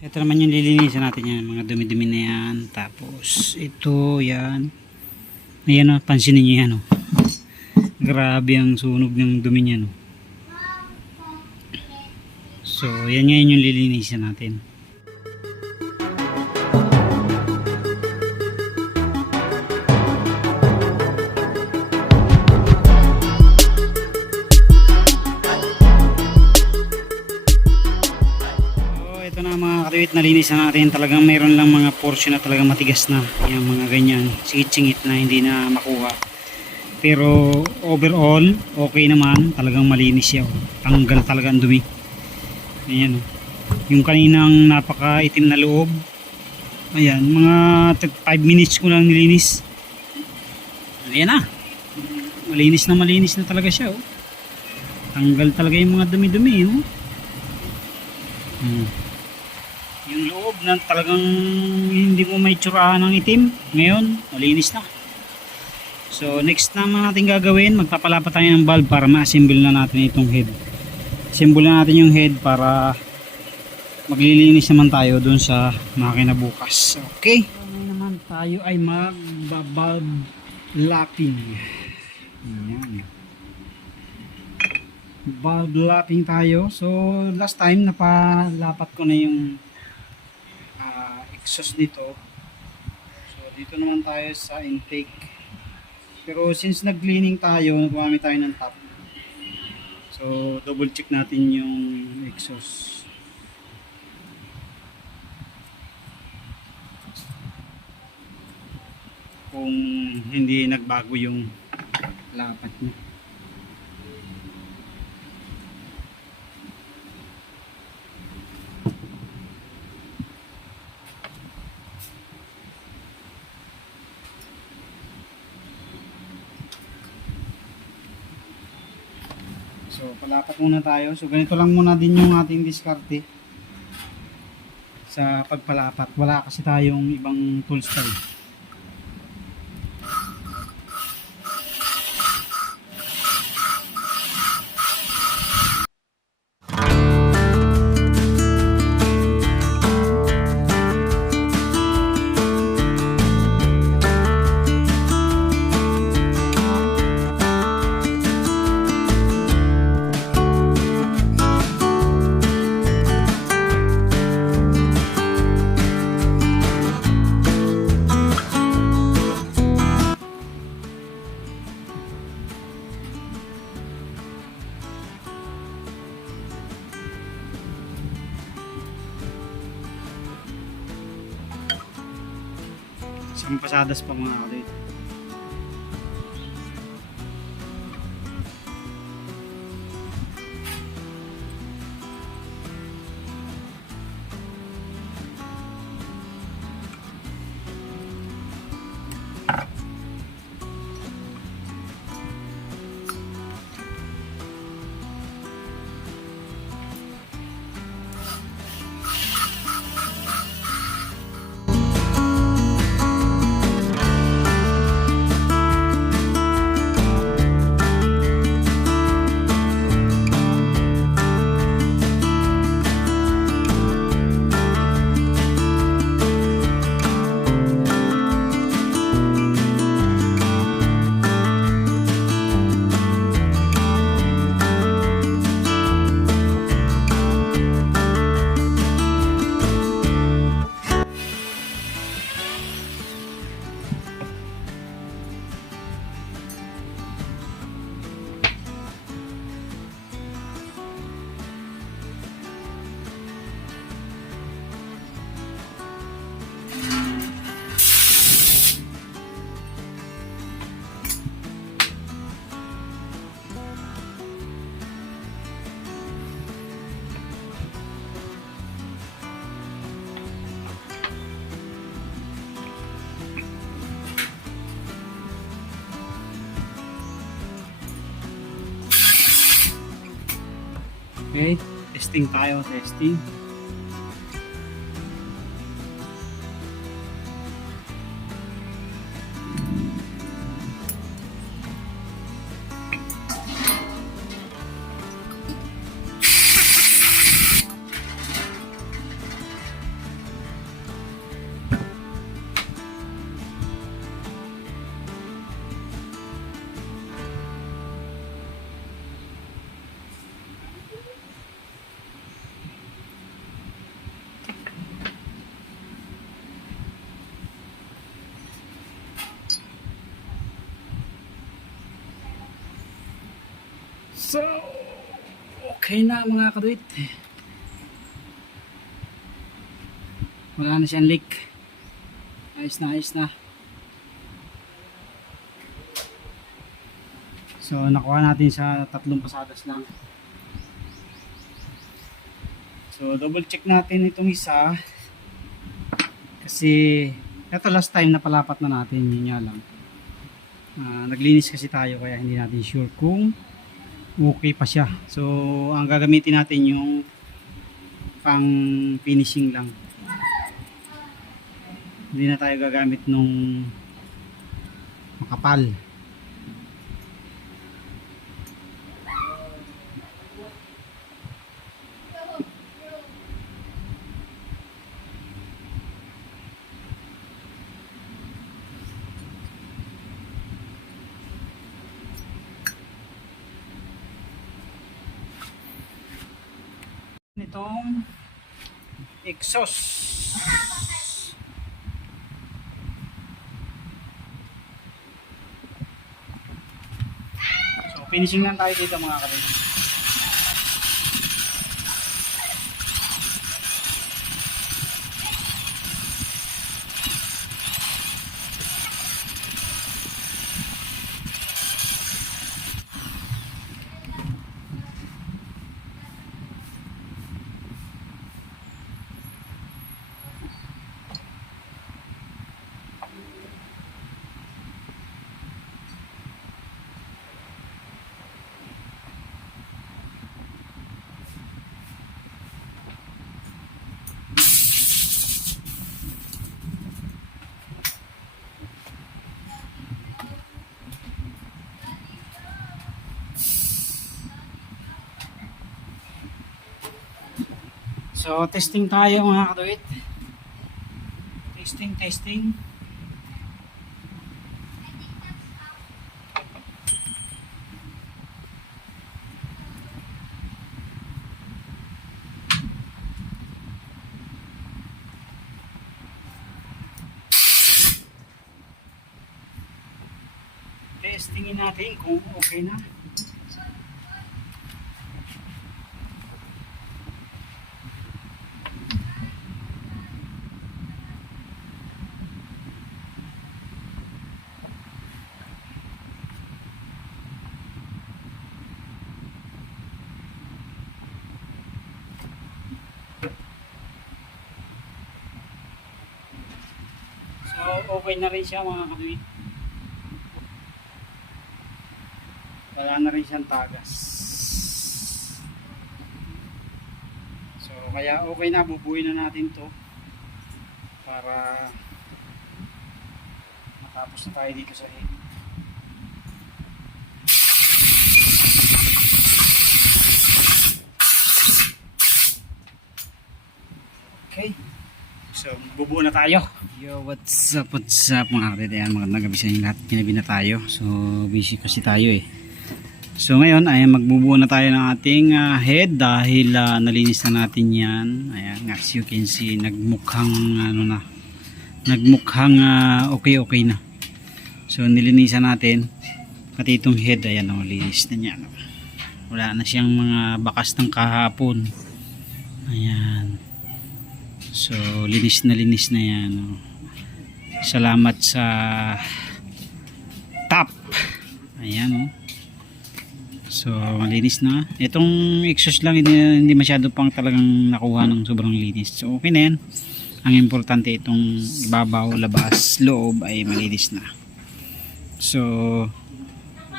ito naman yung lilinisan natin yan, mga dumi-dumi na yan. Tapos ito, yan. Ayan o, pansinin nyo yan o. Grabe ang sunog ng dumi niya no. So, yan ngayon yung lilinisan natin. Ito na mga katuwit, nalinis na natin. Talagang mayroon lang mga portion na talagang matigas na, yung mga ganyan singit-singit na hindi na makuha, pero overall okay naman, talagang malinis siya. Tanggal talaga ang dumi. Ayan, yung kaninang napaka-itim na loob, ayan, mga 5 minutes ko lang nilinis. Ayan na, malinis na talaga siya. Tanggal talaga yung mga dumi-dumi. Yung loob na talagang hindi mo may tsurahan ng itim, ngayon malinis na. So next naman natin gagawin, magpapalapat tayo ng valve para ma-assemble na natin itong head. Assemble na natin yung head para maglilinis naman tayo dun sa makina bukas. Okay, naman tayo ay mag-valve lapping. Ayan, valve lapping tayo. So last time napalapat ko na yung exhaust dito. So dito naman tayo sa intake, pero since nag-cleaning tayo, gumamit tayo ng top. So double check natin yung exhaust. Kung hindi nagbago yung lapat niya. So palapat muna tayo. So ganito lang muna din yung ating diskarte sa pagpalapat. Wala kasi tayong ibang tools tayo. Isang pasadas pa mga ulit. Okay, testing tayo, testing. So, okay na mga kaduit. Wala na siyang leak. Ayos na, ayos na. So, nakuha natin sa 3 pasadas lang. So, double check natin itong isa. Kasi, ito last time na palapat na natin, yun nga lang. Naglinis kasi tayo kaya hindi natin sure kung okay pa siya. So, ang gagamitin natin yung pang finishing lang. Hindi na tayo gagamit nung makapal. Itong exhaust. So finishing lang tayo dito mga kapatid. So, testing tayo mga katuwit. Testing. Testingin natin kung okay na. So, okay na rin siya mga katuwit. Wala na rin siyang tagas. So, kaya okay na, bubuin na natin to para matapos na tayo dito sa head. Okay. So, bubuo na tayo. Yo, what's up mga kapatid. Ayan, magandang gabi sa inyo lahat. Kinabi na tayo. So, busy kasi tayo eh. So, ngayon ay magbubuo na tayo ng ating head dahil nalinis na natin yan. Ayan, as you can see, nagmukhang okay na. So, nilinisan natin. Pati itong head, ayan o, linis na niya. Wala na siyang mga bakas ng kahapon. Ayan. So, linis na yan. Oh. Salamat sa top. Ayan oh. So, malinis na. Itong exhaust lang, hindi masyado pang talagang nakuha ng sobrang linis. So, okay na yan. Ang importante itong ibabaw, labas, loob ay malinis na. So,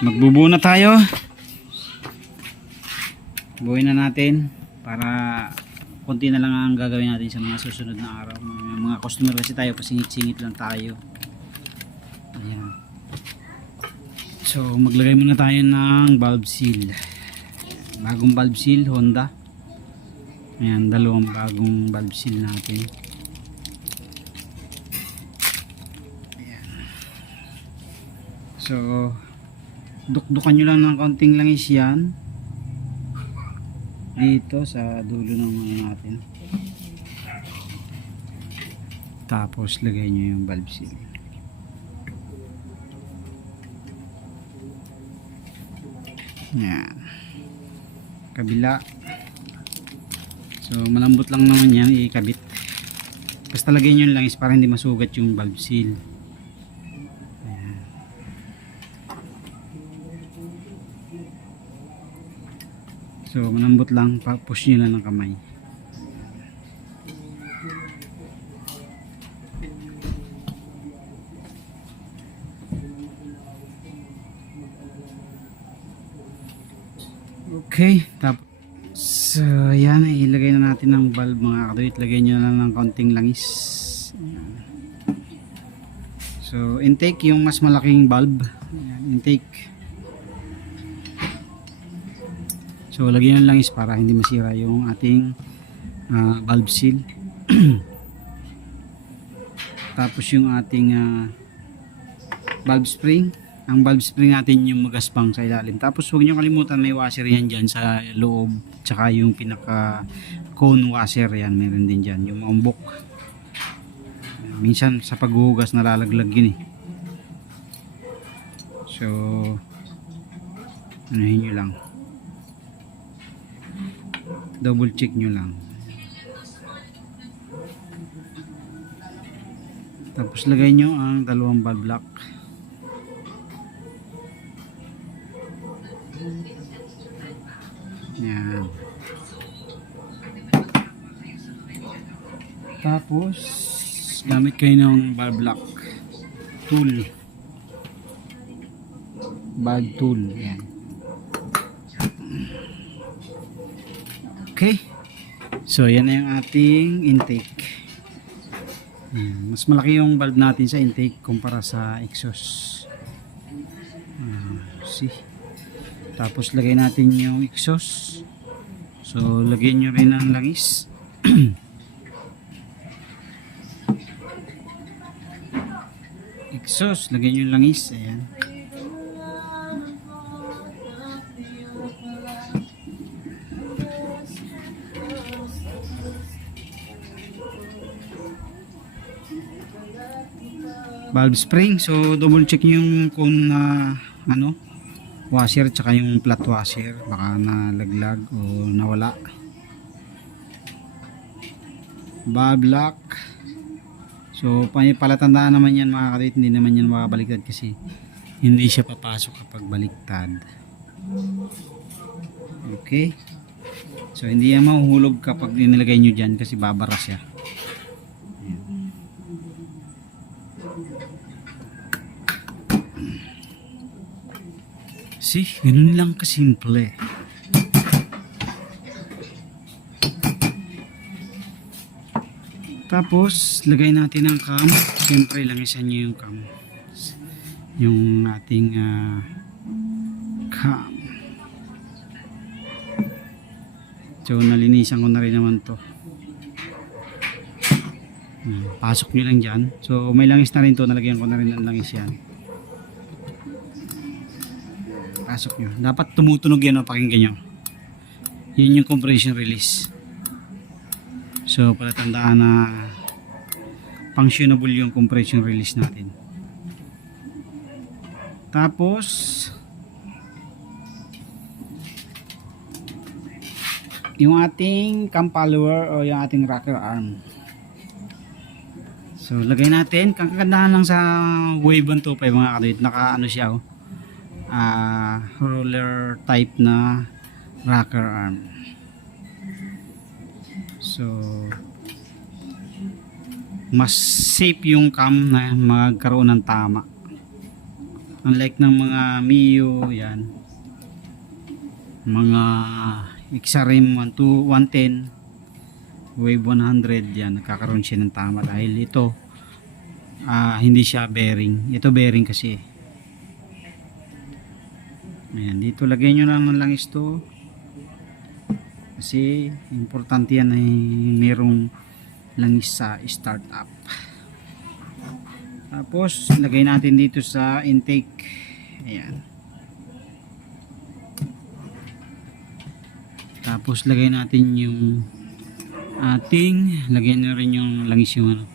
magbubuo na tayo. Buuin na natin para konti na lang ang gagawin natin sa mga susunod na araw. Mga customer kasi tayo, pasingit-singit lang tayo. Ayan. So maglagay muna tayo ng valve seal. Bagong valve seal, Honda. Ayan, dalawang bagong valve seal natin. Ayan. So dukdukan nyo lang ng konting langis yan dito sa dulo ng mga natin. Tapos lagay nyo yung valve seal. Yan. kabila. So malambot lang naman yan ikabit. Basta lagyan nyo lang is para hindi masugat yung valve seal. Ayan. So malambot lang, push nyo lang ng kamay. Okay, tapos yan, ilagay na natin ng valve mga kaduyit. Lagay nyo na ng konting langis. Ayan. So intake yung mas malaking valve. Ayan, intake. So lagyan ng langis para hindi masira yung ating valve seal. Tapos yung ating valve spring. Ang valve spring natin yung magaspang sa ilalim. Tapos huwag nyo kalimutan may washer yan dyan sa loob. Tsaka yung pinaka cone washer yan. Meron din dyan. Yung maumbok. Minsan sa paghuhugas nalalaglag yun eh. So anuhin nyo lang. Double check nyo lang. Tapos lagay nyo ang dalawang valve lock. Yan. Tapos gamit kayo ng valve lock tool. Valve tool. Yan. Okay. So yan na yung ating intake. Mas malaki yung valve natin sa intake kumpara sa exhaust. See? Tapos lagay natin yung exhaust. So lagyan nyo rin ng langis. Exhaust, lagyan nyo yung langis. Ayan. Valve spring, so double check nyo yung kung washer tsaka yung flat washer, baka nalaglag o nawala. Valve lock, so palatandaan naman yan mga kadit, hindi naman yan makabaliktad kasi hindi siya papasok kapag baliktad. Okay, so hindi yan mahuhulog kapag nilagay nyo dyan kasi babara siya. See, ganun lang kasimple. Tapos lagay natin ang cam. Siyempre langisan nyo yung cam, yung ating cam. So nalinisan ko na rin naman to. Pasok nyo lang dyan. So may langis na rin to, nalagyan ko na rin ng langis yan. Pasok nyo. Dapat tumutunog yan o pakinggan nyo. Yun yung compression release. So palatandaan na functionable yung compression release natin. Tapos yung ating cam follower o yung ating rocker arm. So lagay natin. Kagandahan lang sa Wave 125 mga kadit. Naka ano siya roller type na rocker arm. So mas safe yung cam na magkaroon ng tama, unlike ng mga Mio yan, mga XRM 110, Wave 100 yan, nagkakaroon siya ng tama dahil ito hindi siya bearing. Ito bearing kasi. Ayan, dito lagay nyo lang ng langis to kasi importante yan ay merong langis sa startup. Tapos lagay natin dito sa intake. Ayan. Tapos lagay natin yung lagyan na rin yung langis yung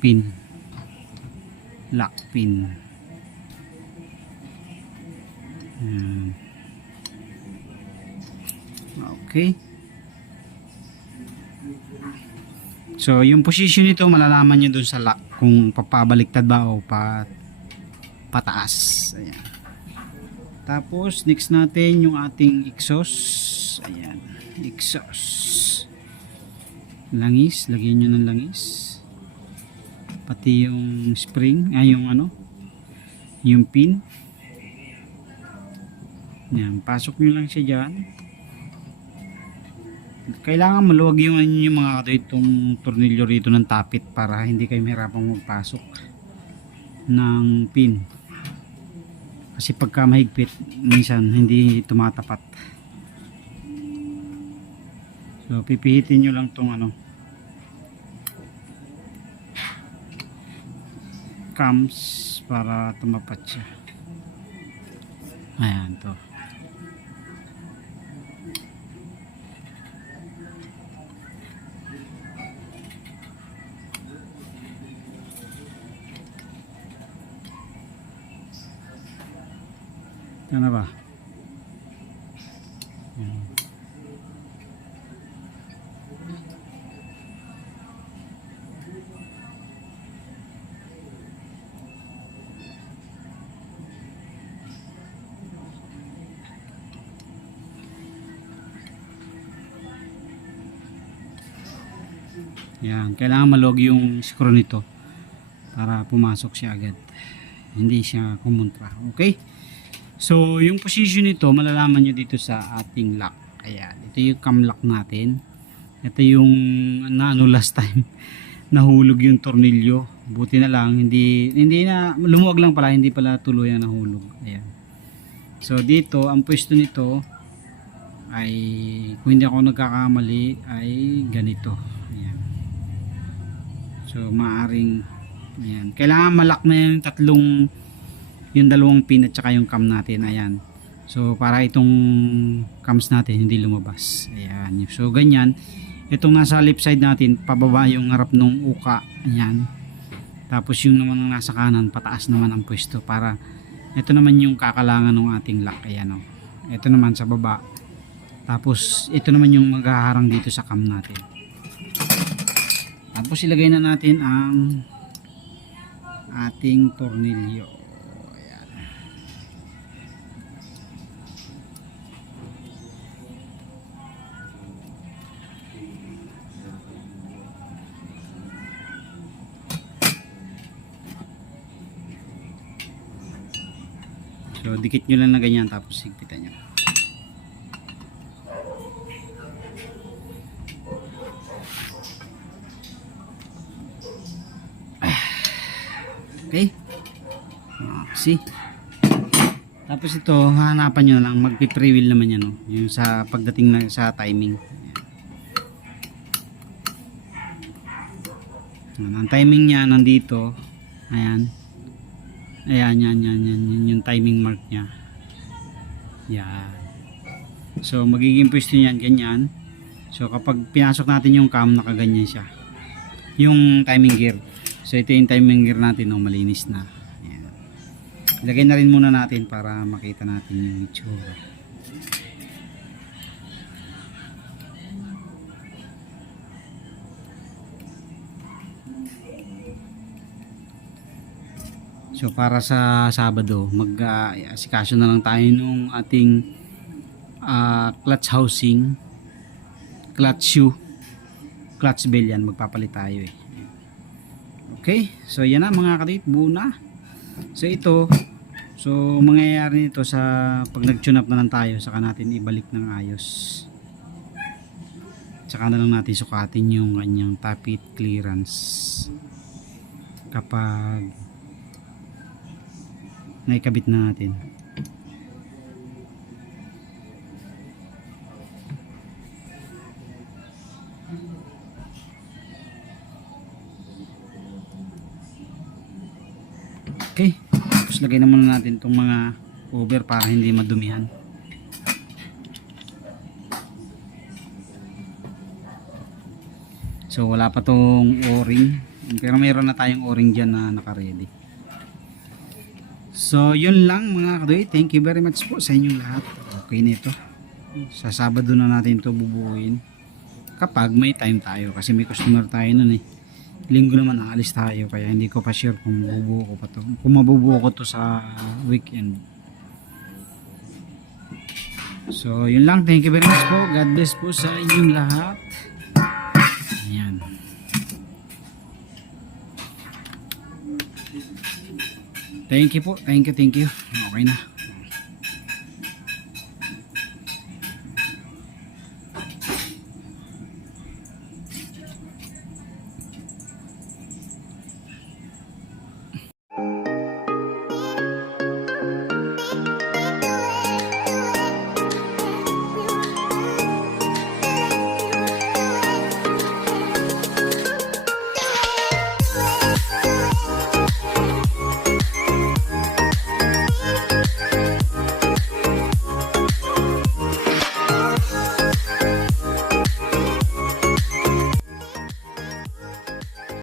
pin, lock pin. Okay. So, yung position nito malalaman nyo dun sa lock kung papabaliktad ba o pataas. Ayan. Tapos, next natin yung ating exhaust. Ayan. Exhaust. Langis. Lagyan nyo ng langis. Pati yung spring. Ay, yung ano. Yung pin. Ayan. Pasok nyo lang siya dyan. Kailangan maluwag yung mga itong tornilyo rito ng tapit para hindi kayo mahirapang magpasok ng pin. Kasi pagka mahigpit, minsan hindi tumatapat. So pipihitin nyo lang tong cams para tumapat siya. Ayan to. Ano ba? Yan, kailangan malog yung screw nito para pumasok siya agad. Hindi siya kumontra. Okay? So, yung position nito, malalaman nyo dito sa ating lock. Ayan, ito yung cam lock natin. Ito yung last time nahulog yung tornilyo. Buti na lang, hindi na, lumuwag lang pala, hindi pala tuluyang nahulog. Ayan. So, dito, ang pwesto nito ay, kung hindi ako nagkakamali, ay ganito. Ayan. So, maaring, ayan. Kailangan malak na yung dalawang pin at saka yung cam natin. Ayan. So para itong cams natin hindi lumabas. Ayan. So ganyan. Itong nasa left side natin, pababa yung harap ng uka. Ayan. Tapos yung naman nasa kanan, pataas naman ang pwesto. Para ito naman yung kakalangan ng ating lock. Ayan o. Ito naman sa baba. Tapos ito naman yung maghaharang dito sa cam natin. Tapos ilagay na natin ang ating tornilyo. So dikit nyo lang na ganyan tapos higpitan nyo. Okay. See? Tapos ito hahanapan nyo lang, magpi-pre-wheel naman yan, no? Yung sa pagdating na sa timing. Ayan. Ang timing niya nandito. Ayan. Ayan, yan yung timing mark niya. Yan. So magiging pwesto niyan ganyan. So kapag pinasok natin yung cam, nakaganyan siya. Yung timing gear. So ito yung timing gear natin, no, malinis na. Ayan. Ilagay na rin muna natin para makita natin yung itsura. So para sa Sabado, mag-asikaso na lang tayo nung ating clutch housing, clutch shoe, clutch bell yan, magpapalit tayo eh. Okay, so yan na mga kadit, buo na. So ito, so mangyayari nito sa pag nag-tune up na lang tayo, saka natin ibalik ng ayos. Saka na lang natin sukatin yung kanyang tapit clearance kapag naikabit na natin. Okay, tapos lagay na muna natin itong mga cover para hindi madumihan. So wala pa tong o-ring, pero mayroon na tayong o-ring dyan na naka-ready. So yun lang mga kadoy, thank you very much po sa inyong lahat. Okay na ito. Sa Sabado na natin to bubuuin. Kapag may time tayo. Kasi may customer tayo nun eh. Linggo naman aalis tayo. Kaya hindi ko pa sure kung mabubuo ko pa to. Kung mabubuo ko to sa weekend. So yun lang. Thank you very much po. God bless po sa inyong lahat. Ayan. Thank you po. Thank you. Okay na.